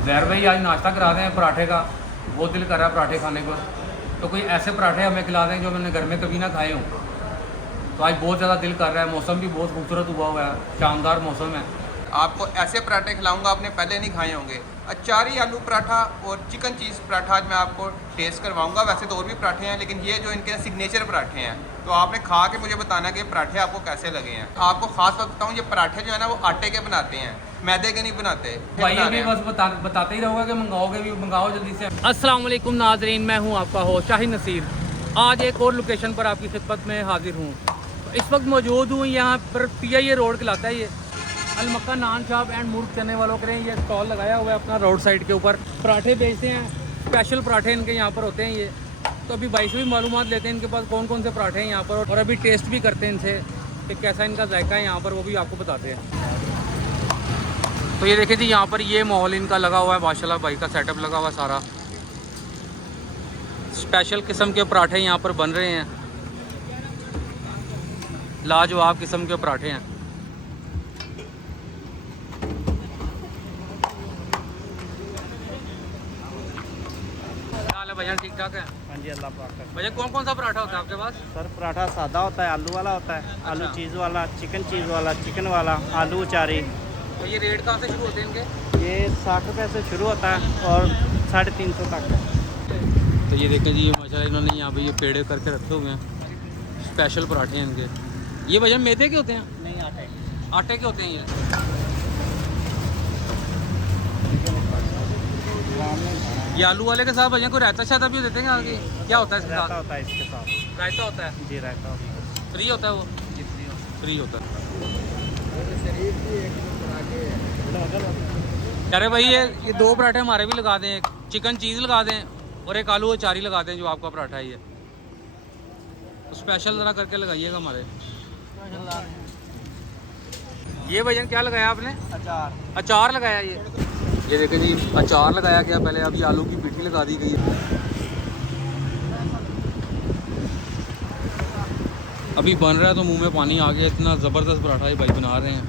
जहर भाई आज नाश्ता करा दें पराठे का, बहुत दिल कर रहा है पराठे खाने को, तो कोई ऐसे पराठे हमें खिला दें जो मैंने घर में कभी ना खाए हों। तो आज बहुत ज़्यादा दिल कर रहा है, मौसम भी बहुत खूबसूरत हुआ हुआ है, शानदार मौसम है। आपको ऐसे पराठे खिलाऊंगा आपने पहले नहीं खाए होंगे। अचारी आलू पराठा और चिकन चीज़ पराठा आज मैं आपको टेस्ट करवाऊंगा। वैसे तो और भी पराठे हैं, लेकिन ये जो इनके सिग्नेचर पराठे हैं, तो आपने खा के मुझे बताना कि पराठे आपको कैसे लगे हैं। आपको खास बात बताऊँ, ये पराठे जो है ना वो आटे के बनाते हैं, मैदे के नहीं बनाते। भाई अभी बस बताते ही रहोगे कि मंगाओगे भी, मंगाओ जल्दी से। अस्सलाम वालेकुम नाजरीन, मैं हूँ आपका होस्ट शाहिद नसीर। आज एक और लोकेशन पर आपकी खिदमत में हाजिर हूँ। तो इस वक्त मौजूद हूँ यहाँ पर PIA रोड कहलाता है, ये अलमक्का नान शॉप एंड मुर्ग चने वालों के लिए ये स्टॉल लगाया हुआ है अपना रोड साइड के ऊपर। पराठे बेचते हैं, स्पेशल पराठे इनके यहाँ पर होते हैं ये। तो अभी भाई से भी मालूमात लेते हैं इनके पास कौन कौन से पराठे हैं यहाँ पर, और अभी टेस्ट भी करते हैं इनसे कि कैसा इनका जायका है यहाँ पर, वो भी आपको बताते हैं। तो ये देखिए जी, यहाँ पर ये माहौल इनका लगा हुआ है, माशाल्लाह भाई का सेटअप लगा हुआ है सारा। स्पेशल किस्म के पराठे यहाँ पर बन रहे हैं, लाजवाब किस्म के पराठे हैं। भैया ठीक ठाक है? हाँ जी, अल्लाह पाक का। भैया कौन कौन सा पराठा होता है आपके पास? सर पराठा सादा होता है, आलू वाला होता है, आलू चीज़ वाला, चिकन चीज़ वाला, चिकन वाला, आलू अचारी। तो ये रेट कहाँ से शुरू होते हैं इनके? ये 60 रुपये से शुरू होता है और 350 तक है। तो ये देखें जी, ये माशाल्लाह इन्होंने यहाँ पे ये पेड़े करके रखे हुए हैं, स्पेशल पराठे हैं इनके। ये भैया मैदे के होते हैं? नहीं, आटे के होते हैं ये। ये आलू वाले के साथ भैया कोई रायता शायद भी देते हैं आगे? क्या होता है इसके रायता साथ? होता है इसके साथ। रायता होता है? जी, रायता होता है। फ्री होता है वो? जी, फ्री होता है। अरे भाई ये दो पराठे हमारे भी लगा दें, एक चिकन चीज़ लगा दें और एक आलू अचारी लगा दें जो आपका पराठा है ये। तो स्पेशल ज़रा करके लगाइएगा हमारे। ये भैया क्या लगाया आपने? अचार। अचार लगाया ये देखें जी, अचार लगाया गया पहले, अभी आलू की पिट्ठी लगा दी गई है। अभी बन रहा है तो मुंह में पानी आ गया, इतना ज़बरदस्त पराठा ये भाई बना रहे हैं।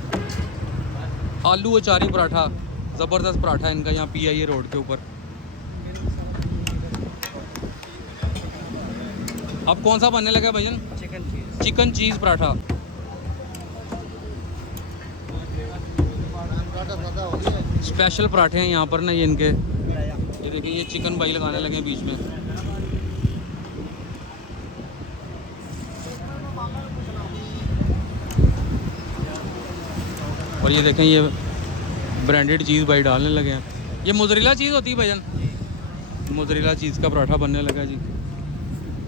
आलू अचारी पराठा, ज़बरदस्त पराठा इनका यहाँ PIA रोड के ऊपर। अब कौन सा बनने लगा भैया? चिकन चीज़। चिकन चीज़ पराठा। स्पेशल पराठे हैं यहाँ पर ना ये इनके। ये देखिए, ये चिकन भाई लगाने लगे हैं बीच में। और ये देखें, ये ब्रांडेड चीज़ भाई डालने लगे हैं। ये मोज़रेला चीज़ होती है भैया? मोज़रेला चीज़ का पराठा बनने लगा जी।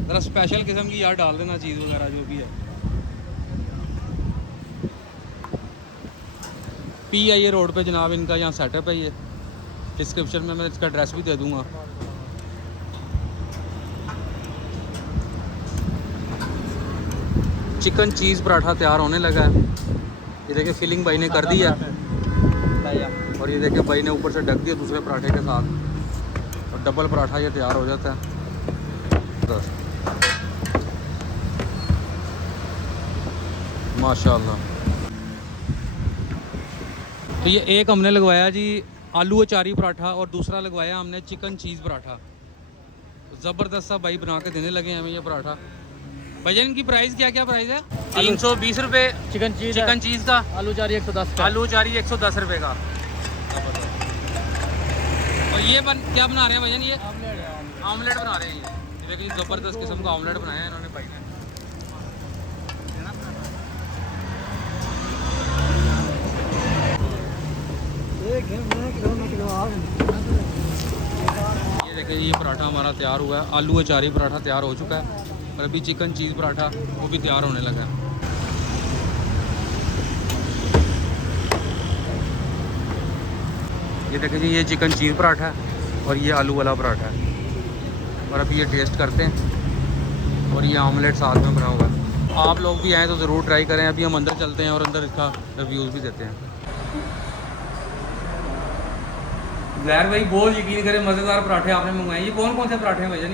ज़रा स्पेशल किस्म की यार डाल देना चीज़ वगैरह जो भी है। PIA रोड पे जनाब इनका यहाँ सेटअप है। ये डिस्क्रिप्शन में मैं इसका एड्रेस भी दे दूँगा। चिकन चीज़ पराठा तैयार होने लगा है। ये देखिए, फिलिंग भाई ने कर दी है, और ये देखिए भाई ने ऊपर से ढक दिया दूसरे पराठे के साथ, और डबल पराठा ये तैयार हो जाता है। माशाल्लाह। तो ये एक हमने लगवाया जी आलू अचारी पराठा, और दूसरा लगवाया हमने चिकन चीज़ पराठा। ज़बरदस्त सा भाई बना के देने लगे हैं हमें ये पराठा। भैया इनकी प्राइस क्या प्राइस है? 320 रुपये चिकन चीज़ का। आलू अचारी 110 का। आलू अचारी 110 रुपये का। और ये क्या बना रहे हैं भैया? ये आमलेट बना रहे हैं। ये देखिए, ज़बरदस्त किस्म का आमलेट बनाया है इन्होंने भाई ने। ये देखिए, ये पराठा हमारा तैयार हुआ है। आलू अचारी पराठा तैयार हो चुका है, और अभी चिकन चीज़ पराठा वो भी तैयार होने लगा है। ये देखिए जी, ये चिकन चीज़ पराठा है और ये आलू वाला पराठा है, और अभी ये टेस्ट करते हैं। और ये आमलेट साथ में बना हुआ है। आप लोग भी आएँ तो ज़रूर ट्राई करें। अभी हम अंदर चलते हैं और अंदर इसका रिव्यूज़ भी देते हैं। जहर भाई बहुत यकीन करें, मज़ेदार पराठे आपने मंगवाए। ये कौन कौन से पराठे हैं भैया?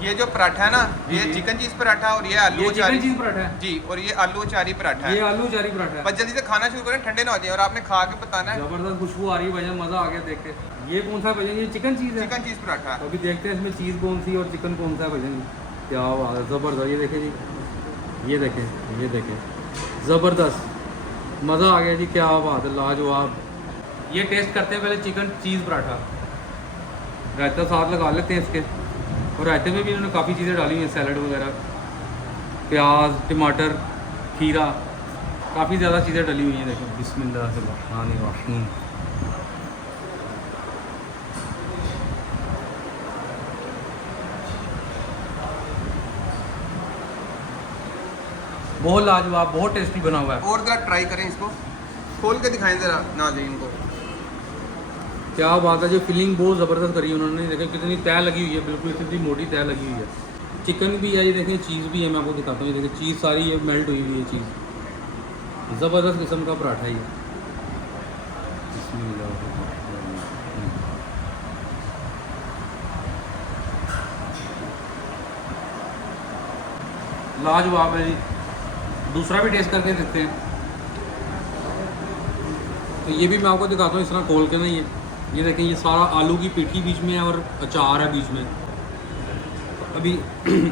ये जो पराठा है ना, ये जी। चिकन चीज़ पराठा और ये आलू ये चिकन अचारी चीज़ पराठा है, जी, और ये आलू अचारी पराठा ये है। आलू चारी पराठा है। बस जल्दी से खाना शुरू करें, ठंडे ना हो जाए, और आपने खा के बताना है। ज़बरदस्त खुशबू आ रही है भैया, मज़ा आ गया देख के। ये कौन सा भैया, ये चिकन चीज़ है? चिकन चीज़ पराठा। तो अभी देखते हैं इसमें चीज़ कौन सी और चिकन कौन सा है भैया जी। क्या बात है, ज़बरदस्त। ये देखें जी, ये देखें, ये देखें, ज़बरदस्त, मज़ा आ गया जी, क्या बात है, लाजवाब। ये टेस्ट करते हैं पहले चिकन चीज़ पराठा। रायता साथ लगा लेते हैं इसके, और रायते में भी इन्होंने काफ़ी चीज़ें डाली हुई हैं, सैलड वगैरह, प्याज, टमाटर, खीरा, काफ़ी ज़्यादा चीज़ें डली हुई हैं। देखें, बिस्मिल्लाहिर्रहमानिर्रहीम। बहुत लाजवाब, बहुत टेस्टी बना हुआ है। और ज़रा ट्राई करें इसको, खोल के दिखाएं ज़रा नाज़रीन को। क्या बात है, जो फिलिंग बहुत ज़बरदस्त करी है उन्होंने। देखें कितनी तय लगी हुई है, बिल्कुल कितनी मोटी तय लगी हुई है। चिकन भी है, ये देखें, चीज़ भी है, मैं आपको दिखाता हूँ। ये देखें, चीज़ सारी ये मेल्ट हुई हुई है चीज़। ज़बरदस्त किस्म का पराठा है ये। लाजवाब है जी। दूसरा भी टेस्ट करके देखते हैं। तो ये भी मैं आपको दिखाता हूँ इस तरह खोल के ना। ये देखें, ये सारा आलू की पिठी बीच में है और अचार है बीच में। अभी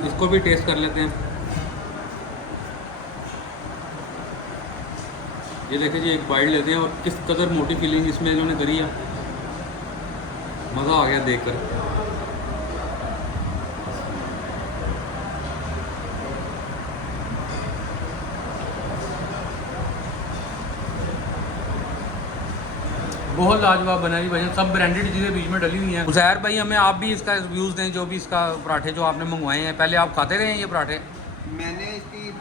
इसको भी टेस्ट कर लेते हैं। ये देखें जी, एक बाइट लेते हैं, और किस कदर मोटी फीलिंग इसमें इन्होंने करी है। मज़ा आ गया देखकर। बहुत लाजवाब बना जी भैया, सब ब्रांडेड चीज़ें बीच में डली हुई हैं। उज़ैर भाई, हमें आप भी इसका रिव्यूज़ दें, जो भी इसका पराठे जो आपने मंगवाए हैं। पहले आप खाते रहे हैं ये पराठे? मैंने इसकी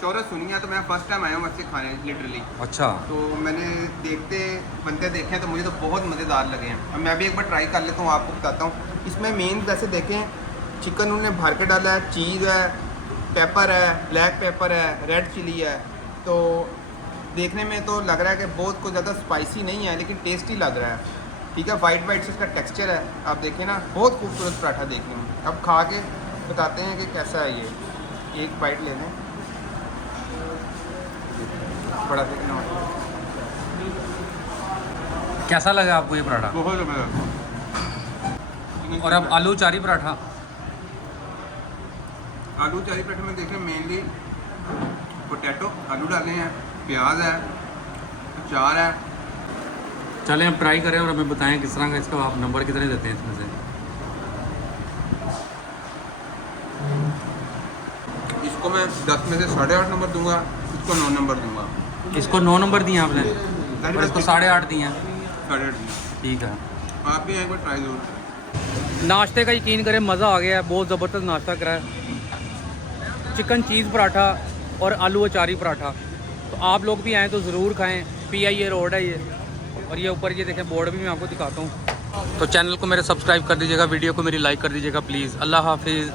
शोहरत सुनी है, तो मैं फर्स्ट टाइम आया हूँ इससे खाने लिटरली। अच्छा। तो मैंने बनते देखे हैं, तो मुझे तो बहुत मज़ेदार लगे हैं। अब मैं भी एक बार ट्राई कर लेता हूँ, आपको बताता हूँ। इसमें मेन वैसे देखें, चिकन उन्होंने भर के डाला है, चीज़ है, पेपर है, ब्लैक पेपर है, रेड चिली है। तो देखने में तो लग रहा है कि बहुत कुछ ज़्यादा स्पाइसी नहीं है, लेकिन टेस्टी लग रहा है। ठीक है, वाइट वाइट से इसका टेक्सचर है, आप देखें ना, बहुत खूबसूरत पराठा देखने में। अब खा के बताते हैं कि कैसा है ये। एक बाइट ले लें, बड़ा देखना। कैसा लगा आपको ये पराठा? बहुत ज़बरदस्त। और अब आलू चारी पराठा। आलू चारी पराठे में देखें, मेनली पोटैटो आलू डाले हैं, प्याज है, अचार है। चलें अब ट्राई करें और हमें बताएं किस तरह का, इसका आप नंबर कितने देते हैं इसमें से? इसको मैं 10 में से 8.5 नंबर दूंगा, इसको 9 नंबर दूंगा। इसको 9 नंबर दिए आपने, और इसको 8.5 दिए हैं। 8.5। ठीक है, आप भी एक बार ट्राई जरूर। नाश्ते का यकीन करें, मज़ा आ गया है। बहुत ज़बरदस्त नाश्ता करा है। चिकन चीज़ पराठा और आलू अचारी पराठा। तो आप लोग भी आएँ तो ज़रूर खाएँ। PIA रोड है ये, और ये ऊपर ये देखें बोर्ड भी मैं आपको दिखाता हूँ। तो चैनल को मेरे सब्सक्राइब कर दीजिएगा, वीडियो को मेरी लाइक कर दीजिएगा प्लीज़। अल्लाह हाफिज़।